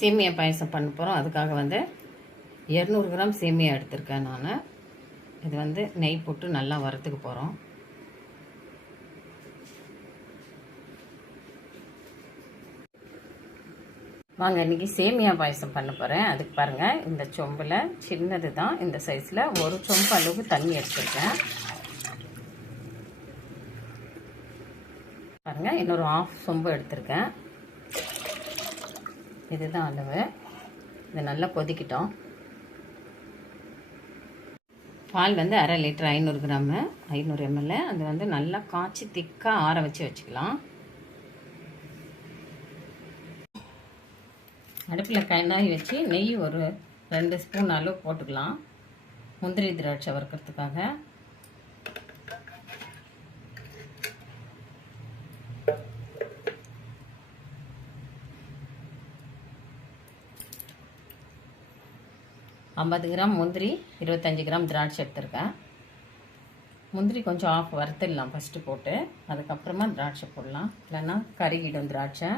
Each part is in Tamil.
சேமியா பாயசம் பண்ண போகிறோம் அதுக்காக வந்து இரநூறு கிராம் சேமியா எடுத்திருக்கேன் நான். இது வந்து நெய் போட்டு நல்லா வறுத்துக்க போகிறோம் வாங்க இன்றைக்கி சேமியா பாயசம் பண்ண போகிறேன் அதுக்கு பாருங்கள் இந்த சொம்பில் சின்னது தான். இந்த சைஸில் ஒரு சொம்பு அளவுக்கு தண்ணி எடுத்துருக்கேன். பாருங்கள் இன்னொரு ஆஃப் சொம்பு எடுத்திருக்கேன். இதுதான் அளவு. இது நல்லா கொதிக்கிட்டோம். பால் வந்து அரை லிட்டர் ஐநூறு கிராமு ஐநூறு எம்எல் அது வந்து நல்லா காய்ச்சி திக்காக ஆற வச்சு வச்சுக்கலாம். அடுப்பில் கண்ணாய் வச்சு நெய் ஒரு ரெண்டு ஸ்பூன் அளவு போட்டுக்கலாம். முந்திரி திராட்சை வறுக்கிறதுக்காக. ஐம்பது கிராம் முந்திரி இருபத்தஞ்சி கிராம் திராட்சை எடுத்திருக்கேன். முந்திரி கொஞ்சம் ஆஃப் வறுத்துடலாம் ஃபஸ்ட்டு போட்டு. அதுக்கப்புறமா திராட்சை போடலாம். இல்லைன்னா கருகிடும் திராட்சை.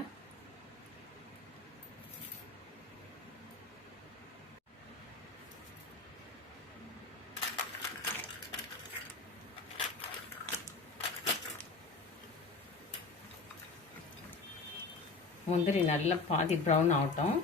முந்திரி நல்லா பாதி ப்ரௌன் ஆகட்டும்.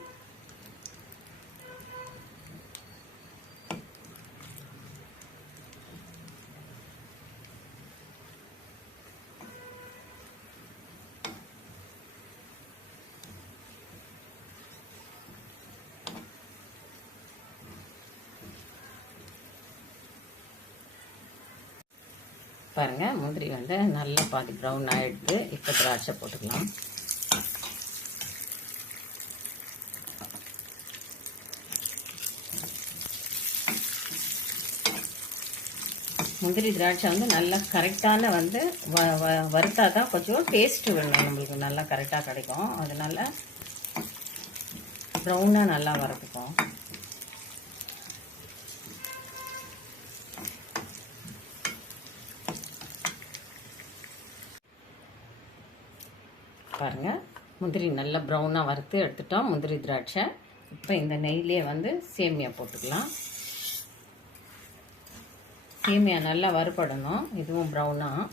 பாருங்கள் முந்திரி வந்து நல்லா பாதி ப்ரௌன் ஆகிடுது இப்போ திராட்சை போட்டுக்கலாம். முந்திரி திராட்சை வந்து நல்லா கரெக்டான வந்து வ வ வறுத்தா தான் கொஞ்சம் டேஸ்ட்டு வேணும். நம்மளுக்கு நல்லா கரெக்டாக கிடைக்கும். அதனால் ப்ரௌனாக நல்லா வறுத்துக்கும். பாருங்கள் முந்திரி நல்லா ப்ரௌனாக வறுத்து எடுத்துட்டோம். முந்திரி திராட்சை. இப்போ இந்த நெய்லேயே வந்து சேமியா போட்டுக்கலாம். சேமியா நல்லா வறுபடணும். இதுவும் ப்ரௌனாக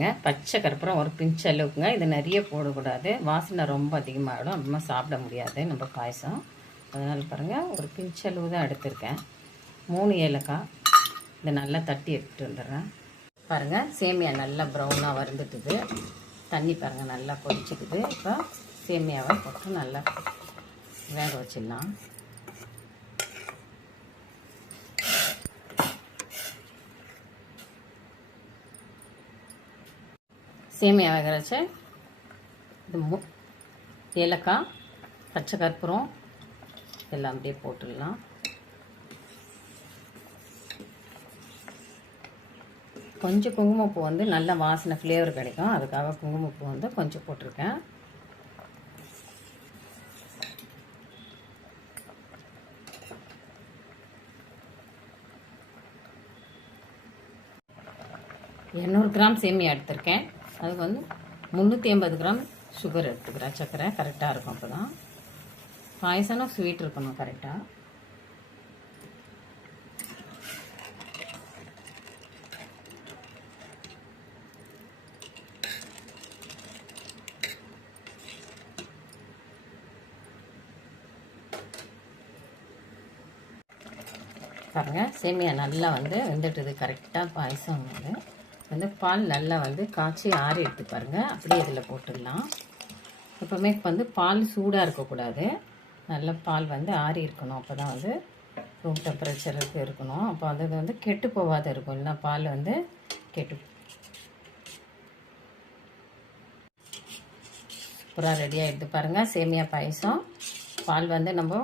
பாருங்க. பச்சை கற்பூரம் ஒரு பிஞ்சு அளவுக்குங்க. இது நிறைய போடக்கூடாது. வாசனை ரொம்ப அதிகமாகிடும். அப்புறமா சாப்பிட முடியாது. நம்ம பாயசம். அதனால் பாருங்கள் ஒரு பிஞ்சு அளவு தான் எடுத்திருக்கேன். மூணு ஏலக்காய். இதை நல்லா தட்டி எடுத்துகிட்டு வந்துடுறேன். பாருங்கள் சேமியா நல்லா ப்ரௌனாக வறுந்துட்டுது. தண்ணி பாருங்கள் நல்லா கொதிச்சுக்குது. இப்போ சேமியாவை போட்டு நல்லா வேக வச்சிடலாம். சேமியா வேக இது மு ஏலக்காய் பச்சை கற்பூரம் எல்லாம் அப்படியே போட்டுடலாம். கொஞ்சம் குங்குமப்பூ வந்து நல்ல வாசனை ஃப்ளேவர் கிடைக்கும். அதுக்காக குங்குமப்பூ வந்து கொஞ்சம் போட்டிருக்கேன். இரநூறு கிராம் சேமியா எடுத்திருக்கேன். அதுக்கு வந்து முந்நூற்றி ஐம்பது கிராம் சுகர் எடுத்துக்கிறேன். சர்க்கரை கரெக்டாக இருக்கும் அப்போ தான் பாயசம்னா ஸ்வீட் இருக்கணும் கரெக்டாக பாருங்கள் சேமியா நல்லா வந்து வெந்துட்டுது. கரெக்டாக பாயசம் வந்து. வந்து பால் நல்லா வந்து காய்ச்சி ஆறி எடுத்து பாருங்கள் அப்படியே இதில் போட்டுடலாம். எப்போவுமே வந்து பால் சூடாக இருக்கக்கூடாது. நல்ல பால் வந்து ஆறி இருக்கணும். அப்போ தான் வந்து ரூம் டெம்பரேச்சருக்கு இருக்கணும். அப்போ அது வந்து கெட்டு போகாத இருக்கும். இல்லைன்னா பால் வந்து கெட்டு சூப்பராக ரெடியாக எடுத்து பாருங்கள் சேமியா பாயசம். பால் வந்து நம்ம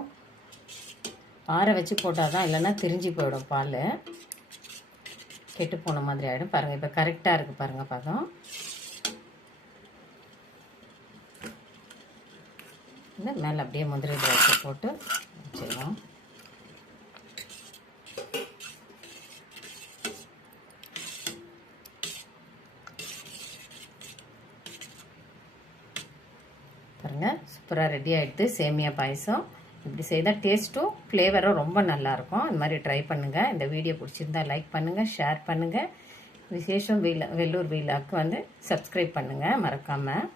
ஆற வச்சு போட்டால் தான் இல்லைன்னா திரிஞ்சு போயிடும் பால். கெட்டு போன மாதிரி ஆகிடும் பாருங்கள் இப்போ கரெக்டாக இருக்குது பாருங்கள் பதம். இல்லை மேலே அப்படியே முந்திரி திராட்சை போட்டு வச்சிடலாம். பாருங்கள் சூப்பராக ரெடி ஆகிடுது சேமியா பாயசம். இப்படி செய்தால் டேஸ்ட்டும் ஃப்ளேவரும் ரொம்ப நல்லாயிருக்கும். இந்த மாதிரி ட்ரை பண்ணுங்கள் இந்த வீடியோ பிடிச்சிருந்தா லைக் பண்ணுங்கள் ஷேர் பண்ணுங்கள் விசேஷம் வீலா வெள்ளூர் வீலாக்கு வந்து சப்ஸ்கிரைப் பண்ணுங்கள் மறக்காமல்